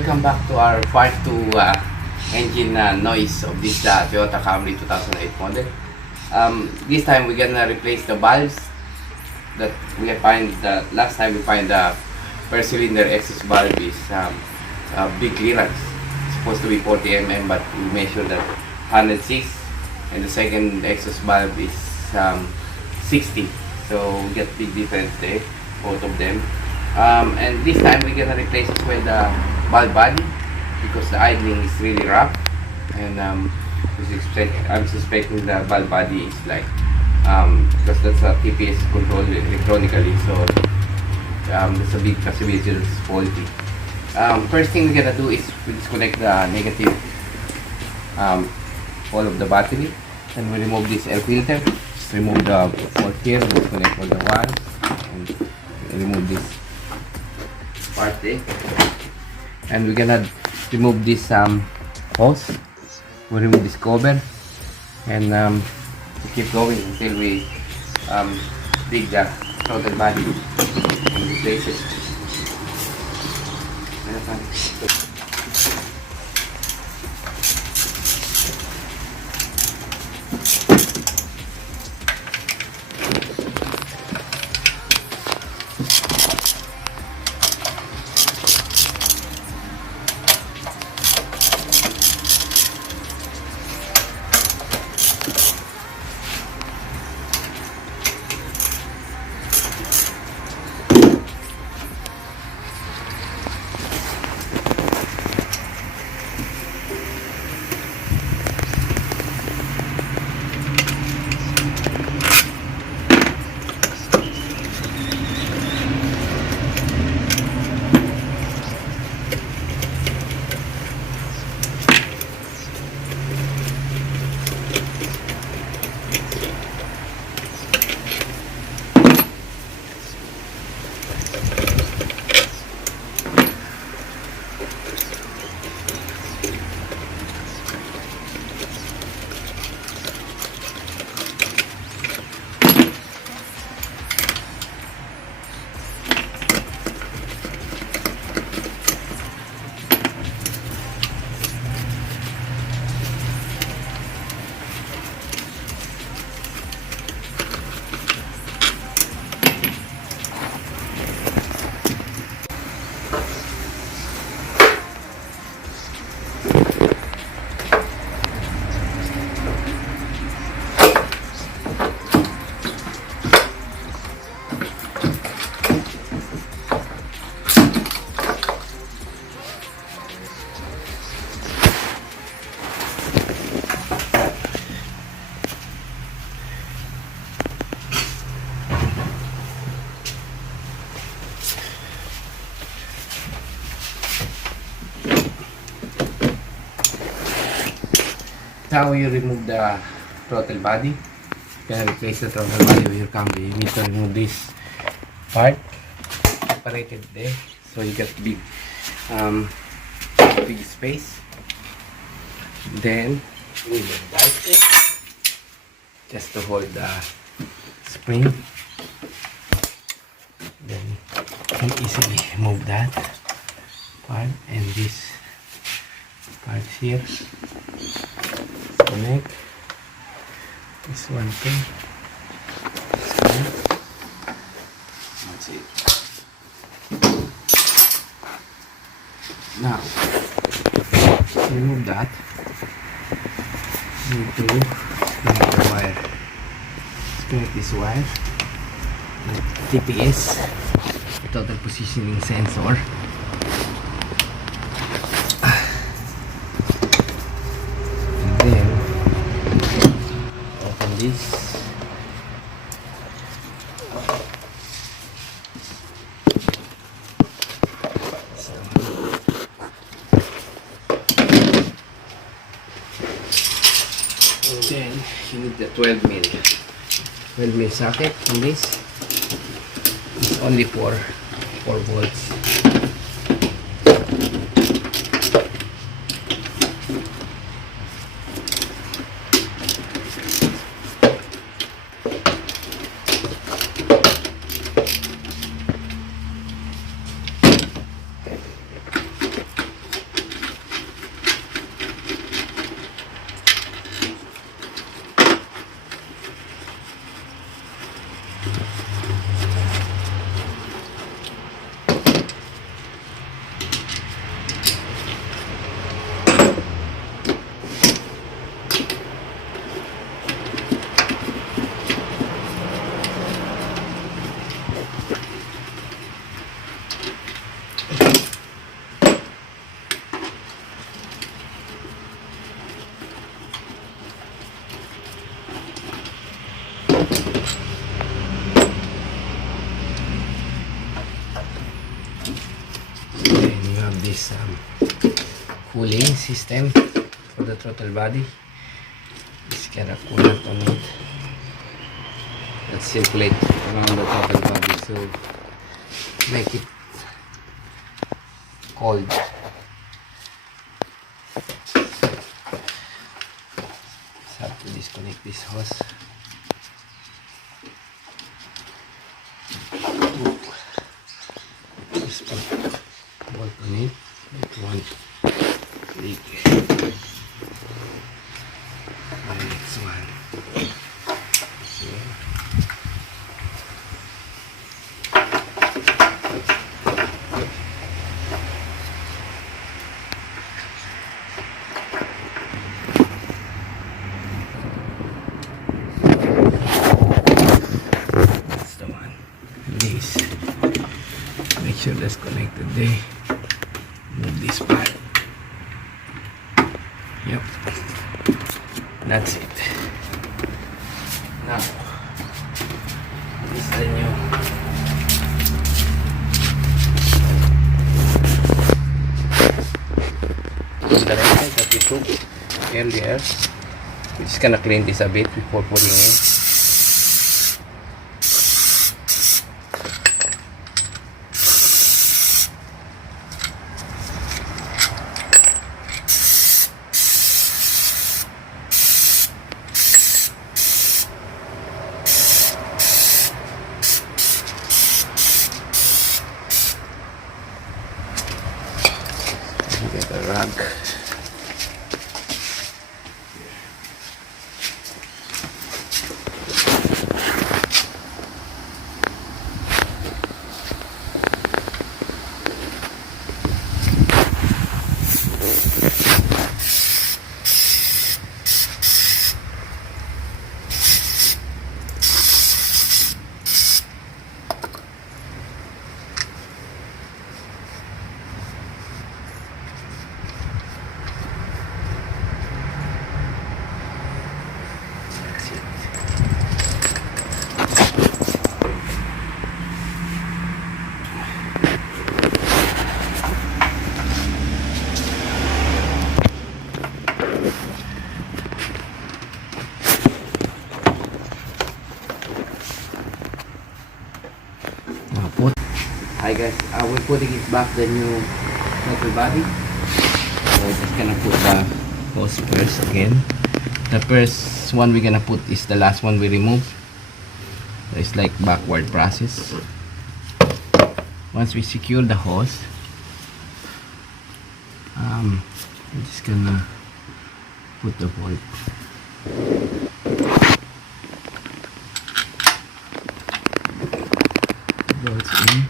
Welcome back to our part 2 engine noise of this Toyota Camry 2008 model. This time we're gonna replace the valves that we find. Last time we find the per cylinder exhaust valve is big clearance. It's supposed to be 40 mm, but we measured that 106, and the second exhaust valve is 60. So we get big difference there, both of them. And this time we're gonna replace as well the valve body because the idling is really rough, and I'm suspecting the valve body is like because that's a TPS control electronically, so there's a big possibility that it's faulty. First thing we're gonna do is we disconnect the negative all of the battery, and we remove this air filter. Just remove the port here, disconnect all the wires, and remove this part there. And we're gonna remove this hose. We'll remove this cover, and we keep going until we dig the throttle body and replace it. How you remove the throttle body? You can replace the throttle body with your Camry. You need to remove this part separated there, so you get big big space. Then you need a gasket just to hold the spring. Then you can easily remove that part, and this part here. Connect this one too. That's it. Now remove that. You need to disconnect the wire. Disconnect this wire. TPS, the total positioning sensor. This and then you need the 12 mil socket on this. It's only for 4 volts. this cooling system for the throttle body. It's got a coolant on it that circulate around the throttle body, so make it cold. Just have to disconnect this hose. Just put bolt on it. That one leak. The next one. That's the one. This. Make sure that's connected there. Move this part. Yep. That's it. Now, this is the new direction that we took earlier. We're just gonna clean this a bit before putting in. Get a rag. Hi guys, we're putting it back the new throttle body. So we're just gonna put the hose first again. The first one we're gonna put is the last one we removed. It's like backward process. Once we secure the hose, we're just gonna put the bolt. Bolts in.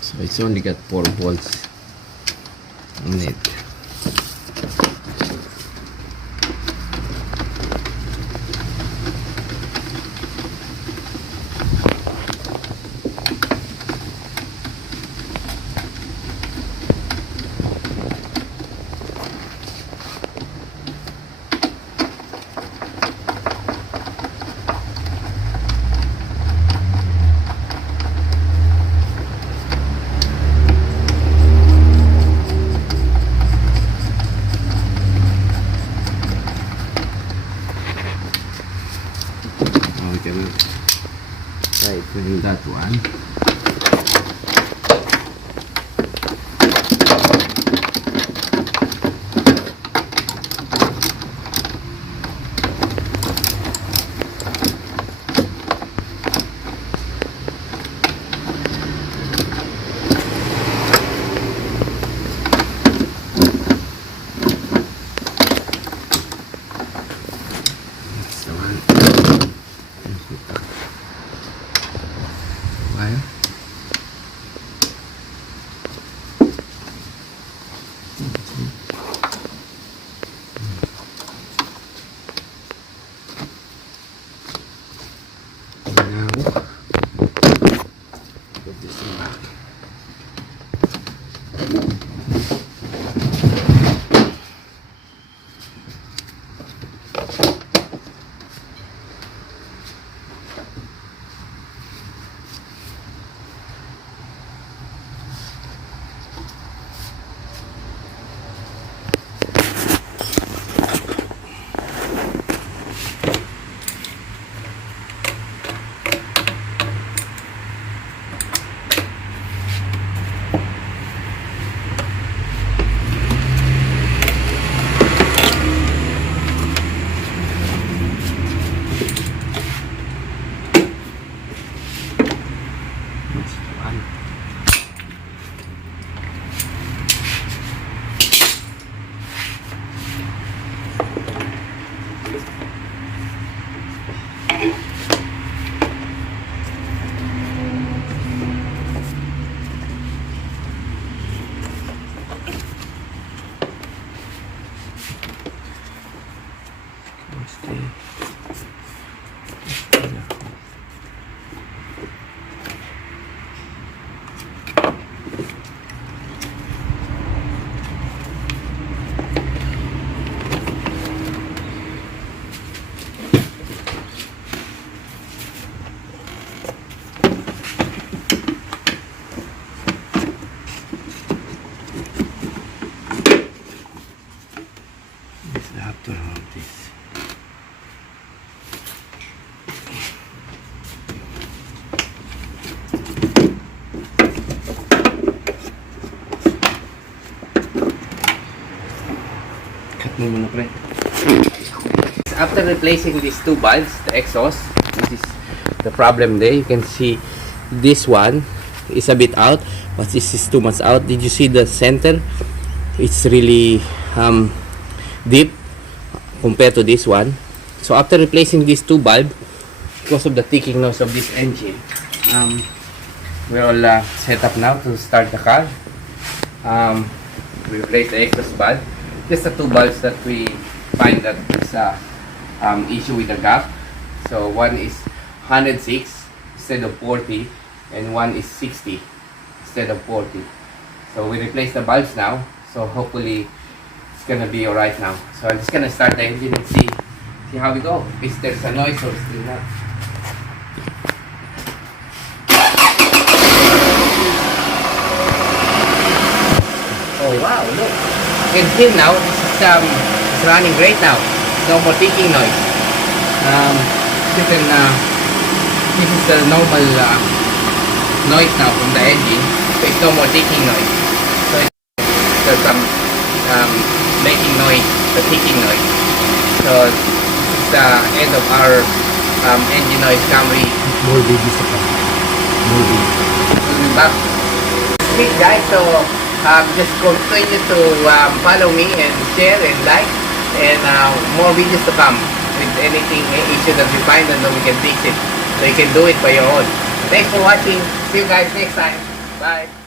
So it's only got 4 bolts in it. We can try to do that one. That's the one. Wire. After replacing these two bulbs, the exhaust, this is the problem there. You can see this one is a bit out, but this is too much out. Did you see the center? It's really deep compared to this one. So after replacing these two bulbs, because of the ticking noise of this engine, we're all set up now to start the car. We replaced the exhaust bulb. Just the two bulbs that we find that is issue with the gap. So one is 106 instead of 40, and one is 60 instead of 40. So we replaced the bulbs now. So hopefully it's gonna be alright now. So I'm just gonna start the engine and see how we go. If there's a noise or still not. Oh wow, look. You can hear now, it's running great now. No more ticking noise. This is the normal noise now from the engine. So it's no more ticking noise. So there's some making noise, the ticking noise. So this is the end of our engine noise Camry. More babies to come. More babies. We'll be back. Hey guys, so just continue to follow me and share and like, and more videos to come with anything issue that we find, and then we can fix it, so you can do it by your own. Thanks for watching. See you guys next time. Bye.